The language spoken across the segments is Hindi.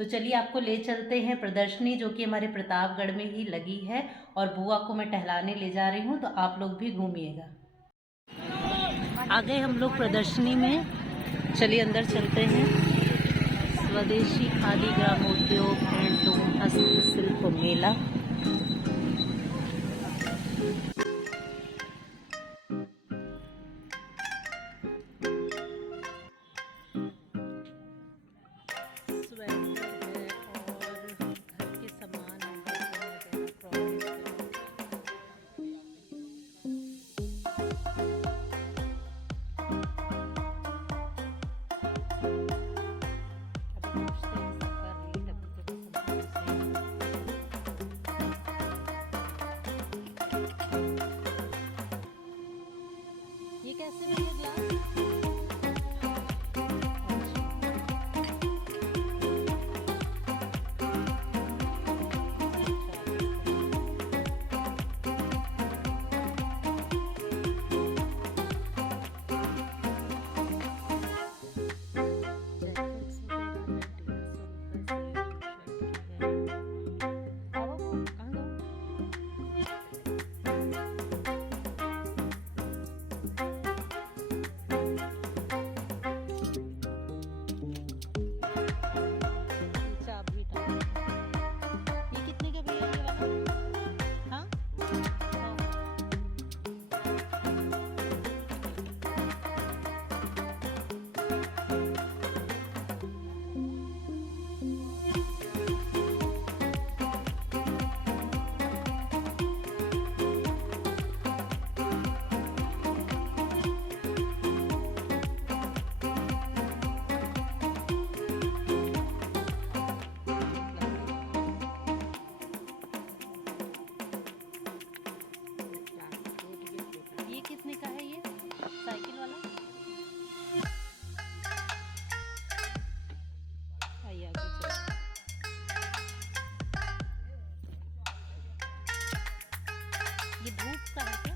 तो चलिए आपको ले चलते हैं प्रदर्शनी जो कि हमारे प्रतापगढ़ में ही लगी है, और बुआ को मैं टहलाने ले जा रही हूँ, तो आप लोग भी घूमिएगा। आ गए हम लोग प्रदर्शनी में, चलिए अंदर चलते हैं। स्वदेशी खादी ग्रामोद्योग हैंडलूम हस्तशिल्प मेला। ये कैसे बने ग्लास? कितने का है ये साइकिल वाला? आइए आगे चलिए। ये धूप का है क्या?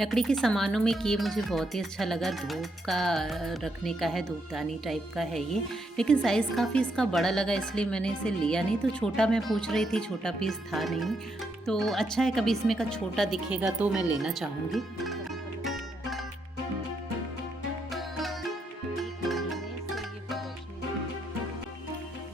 लकड़ी के सामानों में कि ये मुझे बहुत ही अच्छा लगा, धूप का रखने का है, धूपदानी टाइप का है ये, लेकिन साइज़ काफ़ी इसका बड़ा लगा इसलिए मैंने इसे लिया नहीं। तो छोटा मैं पूछ रही थी, छोटा पीस था नहीं, तो अच्छा है कभी इसमें का छोटा दिखेगा तो मैं लेना चाहूँगी।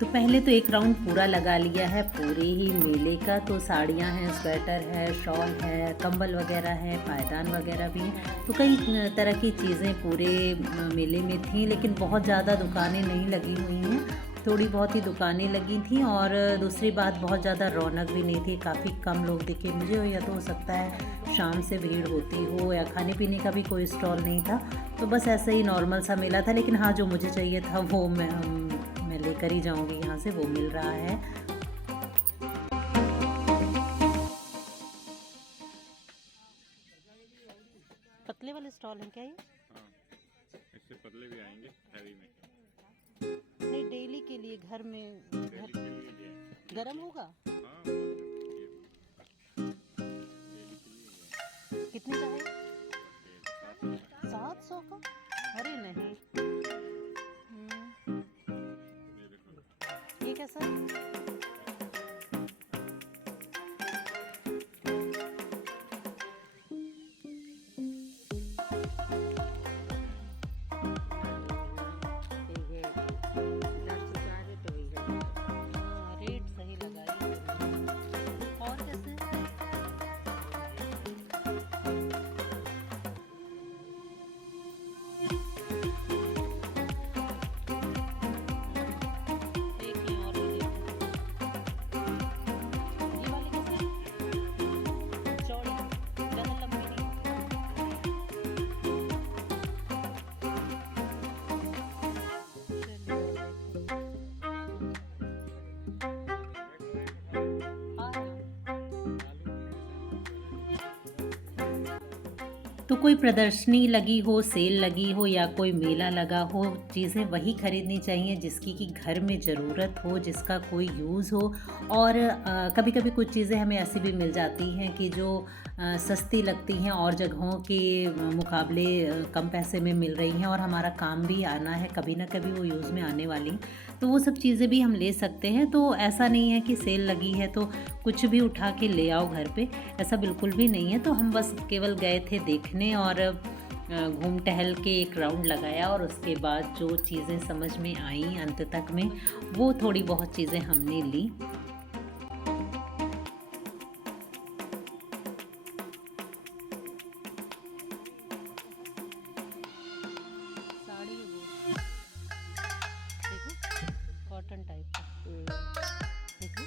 तो पहले तो एक राउंड पूरा लगा लिया है पूरे ही मेले का। तो साड़ियाँ हैं, स्वेटर है, शॉल है, कंबल वगैरह है, पायदान वगैरह भी हैं। तो कई तरह की चीज़ें पूरे मेले में थी, लेकिन बहुत ज़्यादा दुकानें नहीं लगी हुई हैं, थोड़ी बहुत ही दुकानें लगी थी। और दूसरी बात, बहुत ज़्यादा रौनक भी नहीं थी, काफ़ी कम लोग दिखे मुझे, या तो हो सकता है शाम से भीड़ होती हो, या खाने पीने का भी कोई स्टॉल नहीं था। तो बस ऐसे ही नॉर्मल सा मेला था, लेकिन हाँ जो मुझे चाहिए था वो मैं लेकर ही जाऊंगी, यहाँ से वो मिल रहा है। पतले वाले स्टॉल हैं क्या ये? हाँ, इससे पतले भी आएंगे हैवी में। नहीं, डेली के लिए घर में गरम होगा। हाँ, कितने का है? 700 का? अरे नहीं, ये कैसा है? रेट सही लगाई। और कैसे? तो कोई प्रदर्शनी लगी हो, सेल लगी हो, या कोई मेला लगा हो, चीज़ें वही खरीदनी चाहिए जिसकी कि घर में ज़रूरत हो, जिसका कोई यूज़ हो। और कभी कभी कुछ चीज़ें हमें ऐसी भी मिल जाती हैं कि जो सस्ती लगती हैं और जगहों के मुकाबले कम पैसे में मिल रही हैं, और हमारा काम भी आना है, कभी ना कभी वो यूज़ में आने वाली। तो वो सब चीज़ें भी हम ले सकते हैं। तो ऐसा नहीं है कि सेल लगी है तो कुछ भी उठा के ले आओ घर पे, ऐसा बिल्कुल भी नहीं है। तो हम बस केवल गए थे देखने और घूम टहल के एक राउंड लगाया और उसके बाद जो चीज़ें समझ में आई अंत तक में, वो थोड़ी बहुत चीज़ें हमने ली। साड़ी है वो, देखो कॉटन टाइप का, देखो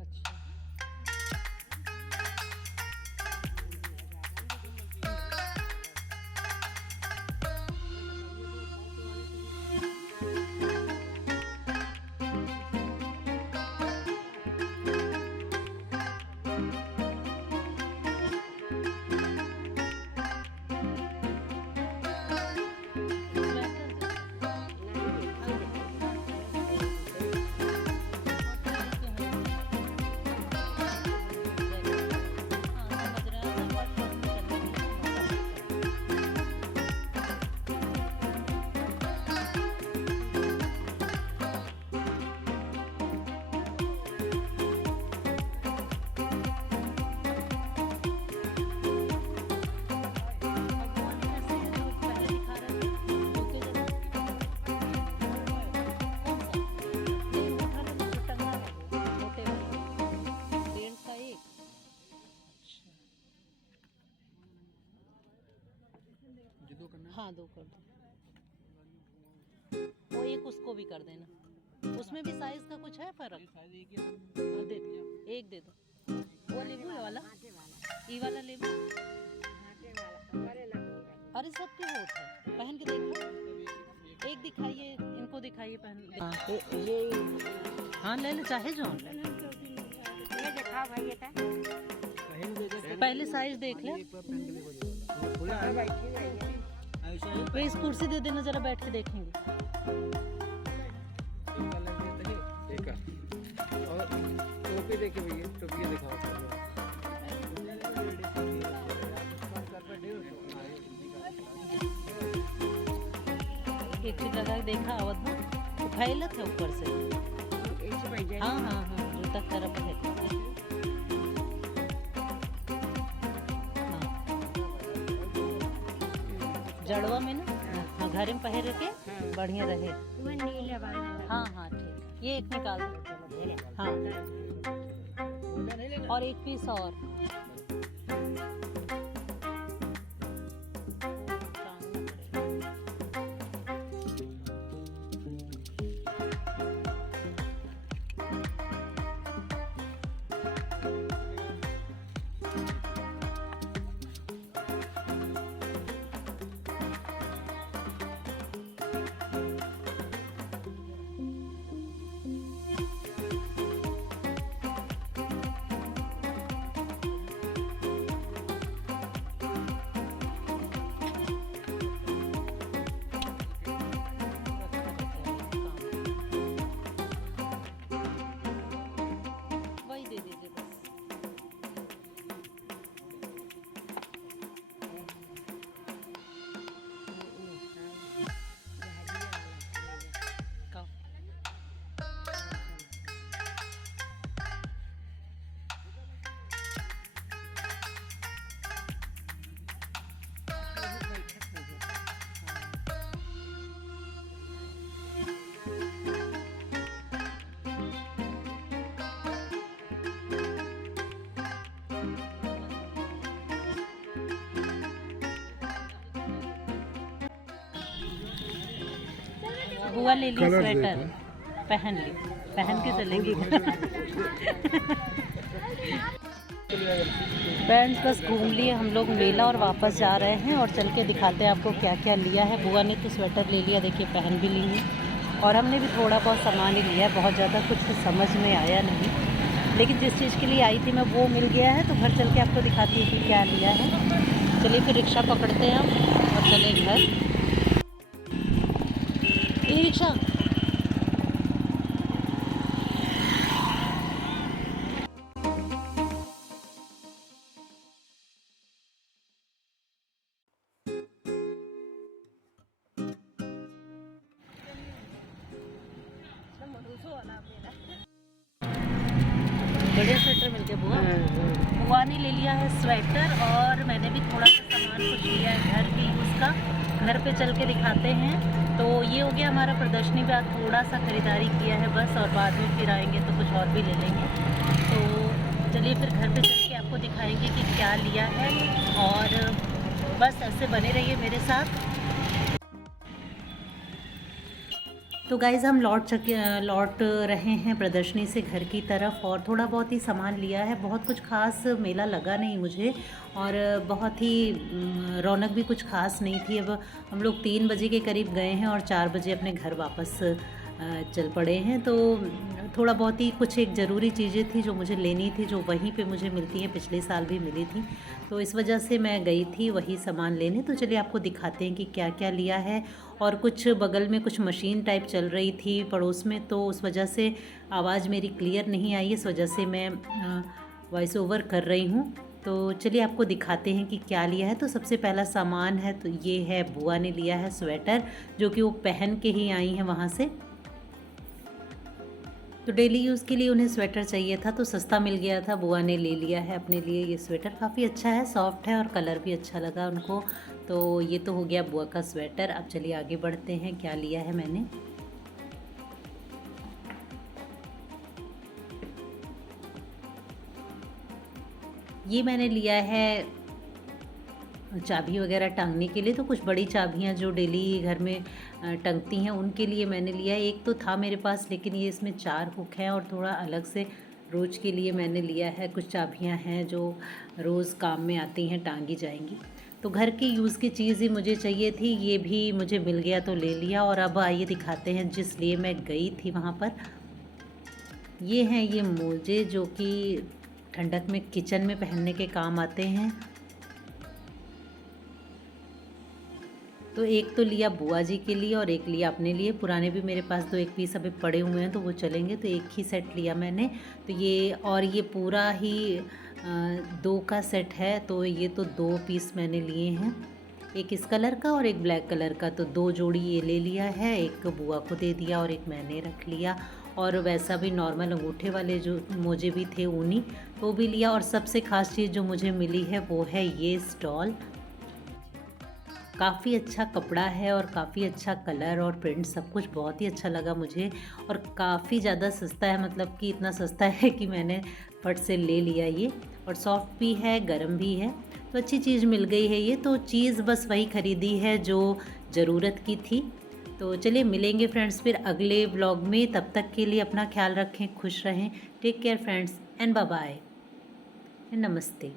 अच्छा। हाँ 2 कर दो, वो एक उसको भी कर देना। उसमें भी साइज का कुछ है फर्क? हाँ, दे दो, एक दे दो। वो लेबू है वाला, ई वाला लेबू। अरे सब के होठ है, पहन के देखो, एक दिखाइए, इनको दिखाइए पहन के। हाँ ले ले, चाहे जो ले ले। पहले साइज देख ले। वे इस कुर्सी दे देना, जरा बैठ के देखेंगे। और टोपी देखे भैया, टोपी दिखाओ। एक चीज लगा के देखा आवत में तो फैलत है ऊपर से। हाँ हाँ हाँ, जो तक तरफ है। जड़वा में ना, हाँ घर में पहन के बढ़िया रहे। हाँ हाँ ठीक, ये एक निकाल दो। हाँ और एक पीस और। बुआ ले ली स्वेटर, पहन ली, पहन के चलेंगी। फ्रेंड्स बस घूम लिए हम लोग मेला और वापस जा रहे हैं और चल के दिखाते हैं आपको क्या क्या लिया है। बुआ ने तो स्वेटर ले लिया, देखिए पहन भी ली है, और हमने भी थोड़ा बहुत सामान ही लिया है, बहुत ज़्यादा कुछ समझ में आया नहीं, लेकिन जिस चीज़ के लिए आई थी मैं वो मिल गया है। तो घर चल के आपको दिखाती हूँ कि क्या लिया है। चलिए फिर रिक्शा पकड़ते हैं हम और चले घर। ई रिक्शा बढ़िया स्वेटर मिल गया बुआ। बुआ ने ले लिया है स्वेटर और मैंने भी थोड़ा सा सामान कुछ लिया है घर के यूज़ का। घर पे चल के दिखाते हैं। तो ये हो गया हमारा प्रदर्शनी पे आज थोड़ा सा ख़रीदारी किया है बस, और बाद में फिर आएंगे तो कुछ और भी ले लेंगे। तो चलिए फिर घर पे चल के आपको दिखाएंगे कि क्या लिया है, और बस ऐसे बने रहिए मेरे साथ। तो गाइज़ हम लौट रहे हैं प्रदर्शनी से घर की तरफ, और थोड़ा बहुत ही सामान लिया है। बहुत कुछ खास मेला लगा नहीं मुझे, और बहुत ही रौनक भी कुछ खास नहीं थी। अब हम लोग 3 बजे के करीब गए हैं और 4 बजे अपने घर वापस चल पड़े हैं। तो थोड़ा बहुत ही कुछ एक ज़रूरी चीज़ें थी जो मुझे लेनी थी, जो वहीं पे मुझे मिलती हैं, पिछले साल भी मिली थी, तो इस वजह से मैं गई थी वही सामान लेने। तो चलिए आपको दिखाते हैं कि क्या क्या लिया है। और कुछ बगल में कुछ मशीन टाइप चल रही थी पड़ोस में, तो उस वजह से आवाज़ मेरी क्लियर नहीं आई, इस वजह से मैं वॉइस ओवर कर रही हूँ। तो चलिए आपको दिखाते हैं कि क्या लिया है। तो सबसे पहला सामान है तो ये है, बुआ ने लिया है स्वेटर, जो कि वो पहन के ही आई हैं वहाँ से। तो डेली यूज़ के लिए उन्हें स्वेटर चाहिए था, तो सस्ता मिल गया था, बुआ ने ले लिया है अपने लिए। ये स्वेटर काफ़ी अच्छा है, सॉफ्ट है और कलर भी अच्छा लगा उनको। तो ये तो हो गया बुआ का स्वेटर। अब चलिए आगे बढ़ते हैं, क्या लिया है मैंने। ये मैंने लिया है चाबी वगैरह टांगने के लिए। तो कुछ बड़ी चाबियाँ जो डेली घर में टंगती हैं उनके लिए मैंने लिया है। एक तो था मेरे पास, लेकिन ये इसमें 4 हुक हैं, और थोड़ा अलग से रोज़ के लिए मैंने लिया है। कुछ चाबियाँ हैं जो रोज़ काम में आती हैं, टांगी जाएंगी। तो घर की यूज़ की चीज़ ही मुझे चाहिए थी, ये भी मुझे मिल गया तो ले लिया। और अब आइए दिखाते हैं जिस लिए मैं गई थी वहाँ पर। ये हैं ये मोजे, जो कि ठंडक में किचन में पहनने के काम आते हैं। तो एक तो लिया बुआ जी के लिए और एक लिया अपने लिए। पुराने भी मेरे पास 2 एक पीस अभी पड़े हुए हैं, तो वो चलेंगे, तो एक ही सेट लिया मैंने। तो ये, और ये पूरा ही 2 का सेट है, तो ये तो 2 पीस मैंने लिए हैं, एक इस कलर का और एक ब्लैक कलर का। तो 2 जोड़ी ये ले लिया है, एक बुआ को दे दिया और एक मैंने रख लिया। और वैसा भी नॉर्मल अंगूठे वाले जो मोजे भी थे ऊनी, वो भी लिया। और सबसे ख़ास चीज़ जो मुझे मिली है वो है ये स्टॉल। काफ़ी अच्छा कपड़ा है और काफ़ी अच्छा कलर और प्रिंट, सब कुछ बहुत ही अच्छा लगा मुझे। और काफ़ी ज़्यादा सस्ता है, मतलब कि इतना सस्ता है कि मैंने फट से ले लिया ये। और सॉफ्ट भी है, गर्म भी है, तो अच्छी चीज़ मिल गई है ये। तो चीज़ बस वही ख़रीदी है जो ज़रूरत की थी। तो चलिए मिलेंगे फ्रेंड्स फिर अगले व्लॉग में। तब तक के लिए अपना ख्याल रखें, खुश रहें। Take care friends, and bye bye, नमस्ते।